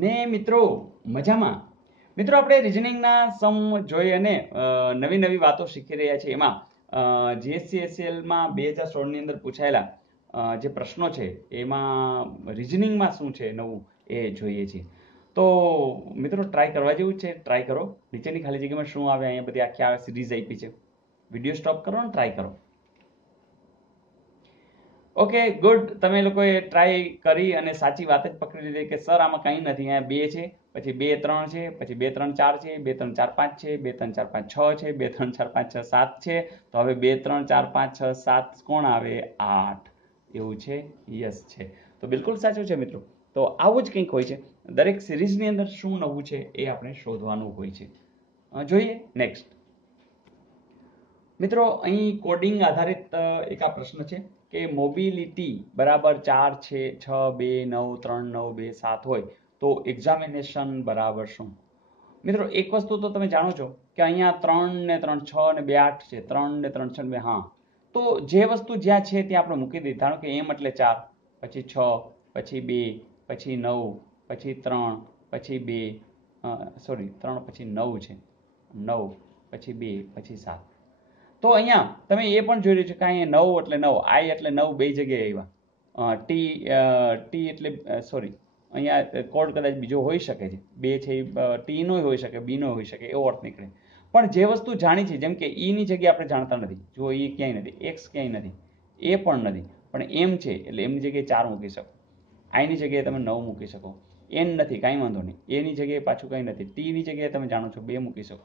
ને મિત્રો મજામાં? મિત્રો આપણે રિઝનિંગના સમ જોઈ અને નવી નવી વાતો શીખી રહ્યા છીએ. એમાં GSCSLમાં 2016ની અંદર પૂછાયેલા જે પ્રશ્નો છે એમાં રિઝનિંગમાં શું છે નવું એ જોઈએ છીએ. તો મિત્રો ટ્રાય કરવા જેવું છે, ટ્રાય કરો. નીચેની ખાલી જગ્યામાં શું આવે અહીંયા બધી આખી આ સિરીઝ આપી છે. વિડીયો સ્ટોપ કરો ને ટ્રાય કરો. ઓકે ગુડ, તમે લોકોએ ટ્રાય કરી અને સાચી વાત જ પકડી લીધી કે સર આમાં કંઈ નથી. અહીંયા 2 છે, પછી 2 3 છે, પછી 2 3 4 છે, 2 3 4 5 છે, 2 3 4 5 6 છે, 2 3 4 5 6 7 છે. તો હવે 2 3 4 5 6 7 કોણ આવે? 8 એવું છે. યસ છે. તો બિલકુલ સાચું છે મિત્રો. તો આવું જ કંઈક હોય છે. દરેક સિરીઝની અંદર શું નવું છે એ આપણે શોધવાનું હોય છે. જોઈએ નેક્સ્ટ. મિત્રો અહીં કોડિંગ આધારિત એક આ પ્રશ્ન છે કે મોબિલિટી બરાબર 4 છે 6 2 9 3 9 2 7 હોય તો એક્ઝામિનેશન બરાબર શું? મિત્રો એક વસ્તુ તો તમે જાણો છો કે અહીંયા 3 ને 3 6 ને 2 8 છે. 3 ને 3 6 ને 2 હા. તો જે વસ્તુ જ્યાં છે ત્યાં આપણે મૂકી દીધી. ધારો કે એમ એટલે 4, પછી 6, પછી 2, પછી 9, પછી 3, પછી 2 સોરી 3 પછી 9 છે. 9 પછી 2 પછી 7. તો અહીંયા તમે એ પણ જોઈ રહ્યું છે કે અહીંયા 9 એટલે 9, આઈ એટલે 9 બે જગ્યાએ આવ્યા. ટી એટલે સોરી અહીંયા કોડ કદાચ બીજો હોઈ શકે છે. 2 છે ટી નો હોઈ શકે, બી નો હોઈ શકે, એવો અર્થ નીકળે. પણ જે વસ્તુ જાણી છે, જેમ કે ઈ ની જગ્યાએ આપણે જાણતા નથી. જો ઈ ક્યાંય નથી, એક્સ ક્યાંય નથી, એ પણ નથી, પણ એમ છે એટલે એમની જગ્યાએ 4 મૂકી શકો. આઈ ની જગ્યાએ તમે 9 મૂકી શકો. એન નથી, કાંઈ વાંધો નહીં. એ ની જગ્યાએ પાછું કંઈ નથી. ટી ની જગ્યાએ તમે જાણો છો 2 મૂકી શકો.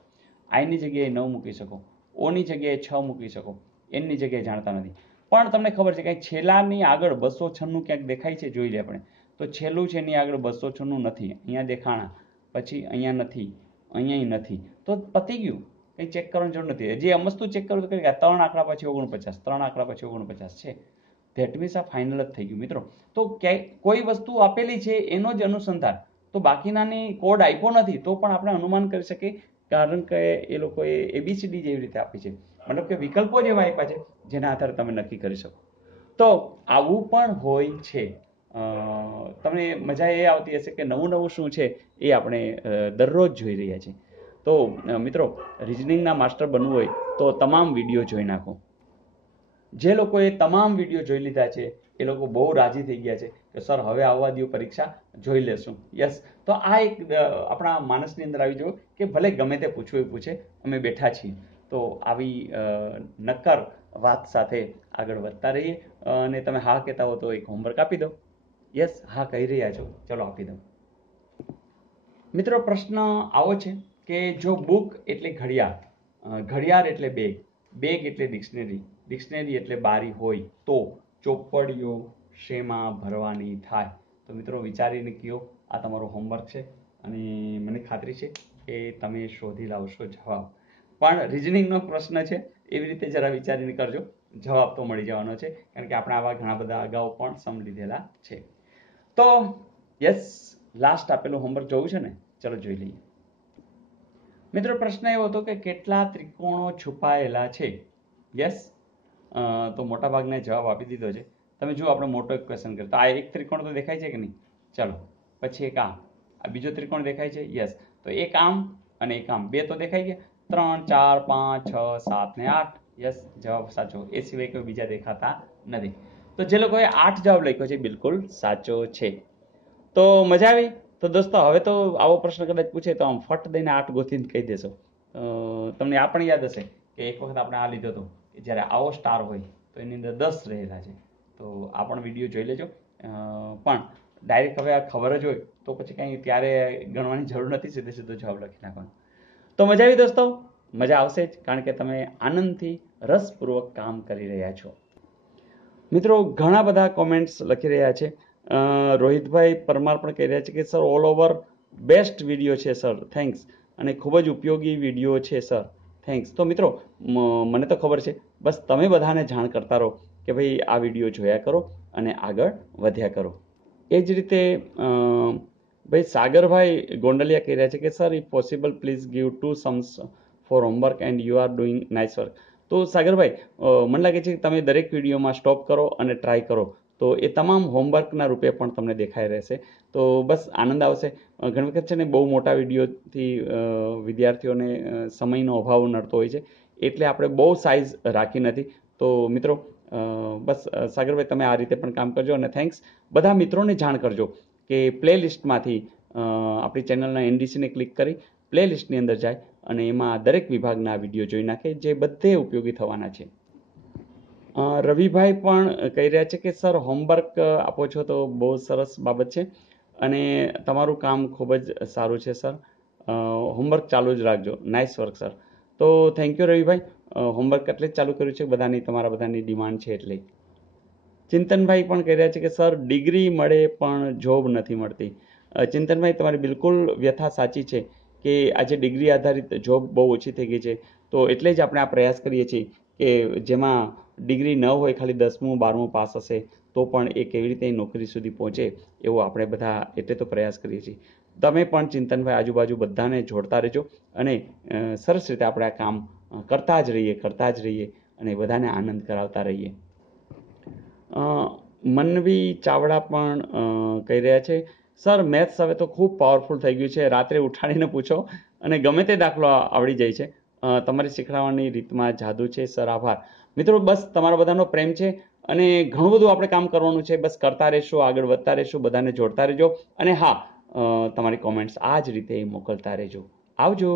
આઈ ની જગ્યાએ 9 મૂકી શકો. ઓ ની જગ્યાએ 6 મૂકી શકો. એન ની જગ્યાએ જાણતા નથી. પણ તમને ખબર છે કે છેલ્લાની આગળ 296 ક્યાંક દેખાય છે, જોઈ લે આપણે. તો છેલ્લું છે એની આગળ 296 નથી. અહીંયા દેખાણા, પછી અહીંયા નથી, અહીંયા નથી. તો પતી ગયું, કંઈ ચેક કરવાની જરૂર નથી. જે અમસ્તું ચેક કરવું તો કે 3 આંકડા પછી 49, 3 આંકડા પછી 49 છે. ધેટ મીન્સ આ ફાઇનલ જ થઈ ગયું મિત્રો. તો ક્યાંય કોઈ વસ્તુ આપેલી છે એનો જ અનુસંધાન, તો બાકીનાની કોડ આપ્યો નથી તો પણ આપણે અનુમાન કરી શકીએ, કારણ કે એ લોકોએ ABCD જેવી રીતે આપી છે. મતલબ કે વિકલ્પો જેવા આપ્યા છે જેના આધારે તમે નક્કી કરી શકો. તો આવું પણ હોય છે. તમને મજા એ આવતી હશે કે નવું નવું શું છે એ આપણે દરરોજ જોઈ રહ્યા છીએ. તો મિત્રો રિઝનિંગના માસ્ટર બનવું હોય તો તમામ વિડીયો જોઈ નાખો. જે લોકોએ તમામ વિડીયો જોઈ લીધા છે એ લોકો બહુ રાજી થઈ ગયા છે કે સર હવે આવવા દો, પરીક્ષા જોઈ લેશું. યસ. તો આ એક આપણા માનસની અંદર આવી જવું કે ભલે ગમે તે પૂછવું એ પૂછે, અમે બેઠા છીએ. તો આવી નક્કર વાત સાથે આગળ વધતા રહીએ. અને તમે હા કહેતા હો તો એક હોમવર્ક આપી દો. યસ, હા કહી રહ્યા છો, ચલો આપી દો. મિત્રો પ્રશ્ન આવો છે કે જો બુક એટલે ઘડિયાળ, ઘડિયાળ એટલે બેગ, બેગ એટલે ડિક્શનરી, ડિક્શનરી એટલે બારી હોય તો ચોપડીઓ શેમાં ભરવાની થાય? તો મિત્રો વિચારીને કહો. આ તમારું હોમવર્ક છે અને મને ખાતરી છે કે તમે શોધી લાવશો જવાબ. પણ રિઝનિંગનો પ્રશ્ન છે, એવી રીતે જરા વિચારીને કરજો, જવાબ તો મળી જવાનો છે, કારણ કે આપણે આવા ઘણા બધા અગાઉ પણ સમ લીધેલા છે. તો યસ, લાસ્ટ આપેલું હોમવર્ક જોવું છે ને? ચલો જોઈ લઈએ. મિત્રો પ્રશ્ન એવો હતો કે કેટલા ત્રિકોણો છુપાયેલા છે? યસ. તો મોટાભાગના જવાબ આપી દીધો છે. તમે જુઓ, આપણે મોટો એક ક્વેશ્ચન કરીએ તો આ એક ત્રિકોણ તો દેખાય છે કે નહીં? ચલો, પછી એક આ બીજો ત્રિકોણ દેખાય છે. યસ. તો એક આમ અને એક આમ, બે તો દેખાઈ ગયા. 3 4 5 6 7 ને 8. યસ, જવાબ સાચો. એ સિવાય કોઈ બીજા દેખાતા નથી. તો જે લોકોએ 8 જવાબ લખ્યો છે બિલકુલ સાચો છે. તો મજા આવી? તો દોસ્તો હવે તો આવો પ્રશ્ન કદાચ પૂછે તો આમ ફટ દઈને 8 ગોતીને કહી દેશો. તમને આ પણ યાદ હશે કે એક વખત આપણે આ લીધો હતો કે જ્યારે આવો સ્ટાર હોય તો એની અંદર 10 રહેલા છે. તો આ પણ વિડીયો જોઈ લેજો. પણ ડાયરેક્ટ હવે આ ખબર જ હોય તો પછી કંઈ ત્યારે ગણવાની જરૂર નથી, સીધે સીધો જવાબ લખી નાખવાનો. તો મજા આવી દોસ્તો? મજા આવશે જ, કારણ કે તમે આનંદથી રસપૂર્વક કામ કરી રહ્યા છો. મિત્રો ઘણા બધા કોમેન્ટ્સ લખી રહ્યા છે. રોહિતભાઈ પરમાર પણ કહી રહ્યા છે કે sir all over best video છે સર, થેન્ક્સ, અને ખૂબ જ ઉપયોગી વિડીયો છે સર, થેન્ક્સ. તો મિત્રો મને તો ખબર છે, બસ તમે બધાને જાણ કરતા રહો કે ભાઈ આ વિડીયો જોયા કરો અને આગળ વધ્યા કરો. એ જ રીતે ભાઈ સાગરભાઈ ગોંડલિયા કહી રહ્યા છે કે sir if possible please give 2 sums for homework and you are doing nice work. તો સાગરભાઈ મને લાગે છે કે તમે દરેક વિડીયોમાં સ્ટોપ કરો અને ટ્રાય કરો તો એ તમામ હોમવર્કના રૂપે પણ તમને દેખાઈ રહેશે. તો બસ આનંદ આવશે. ઘણી વખત છે ને બહુ મોટા વિડીયોથી વિદ્યાર્થીઓને સમયનો અભાવ નડતો હોય છે, એટલે આપણે બહુ સાઇઝ રાખી નથી. તો મિત્રો બસ સાગરભાઈ તમે આ રીતે પણ કામ કરજો, અને થેન્ક્સ. બધા મિત્રોને જાણ કરજો કે પ્લેલિસ્ટમાંથી આપણી ચેનલના એનડીસીને ક્લિક કરી પ્લેલિસ્ટની અંદર જાય અને એમાં દરેક વિભાગના વિડીયો જોઈ નાખે, જે બધે ઉપયોગી થવાના છે. રવિભાઈ પણ કહી રહ્યા છે કે સર હોમવર્ક આપો છો તો બહુ સરસ બાબત છે અને તમારું કામ ખૂબ જ સારું છે સર, હોમવર્ક ચાલુ જ રાખજો. Nice work sir. તો થેન્ક યુ રવિભાઈ. હોમવર્ક એટલે જ ચાલુ કર્યું છે, તમારા બધાની ડિમાન્ડ છે એટલે. ચિંતનભાઈ પણ કહી રહ્યા છે કે સર ડિગ્રી મળે પણ જોબ નથી મળતી. ચિંતનભાઈ તમારી બિલકુલ વ્યથા સાચી છે કે આજે ડિગ્રી આધારિત જોબ બહુ ઓછી થઈ ગઈ છે. તો એટલે જ આપણે આ પ્રયાસ કરીએ છીએ કે જેમાં ડિગ્રી ન હોય, ખાલી 10મું 12મું પાસ હશે તો પણ એ કેવી રીતે નોકરી સુધી પહોંચે એવો આપણે બધા એટલે તો પ્રયાસ કરીએ છીએ. તમે પણ ચિંતનભાઈ આજુબાજુ બધાને જોડતા રહેજો અને સરસ રીતે આપણે આ કામ કરતા જ રહીએ અને બધાને આનંદ કરાવતા રહીએ. મનવી ચાવડા પણ કહી રહ્યા છે સર મેથ્સ હવે તો ખૂબ પાવરફુલ થઈ ગયું છે, રાત્રે ઉઠાડીને પૂછો અને ગમે તે દાખલો આવડી જાય છે. તમારી શીખવાડવાની રીતમાં જાદુ છે સર, આભાર. મિત્રો બસ તમારા બધાનો પ્રેમ છે અને ઘણું બધું આપણે કામ કરવાનું છે. બસ કરતા રહેશું, આગળ વધતા રહેશું, બધાને જોડતા રહેજો અને હા, તમારી કોમેન્ટ્સ આ જ રીતે મોકલતા રહેજો. આવજો.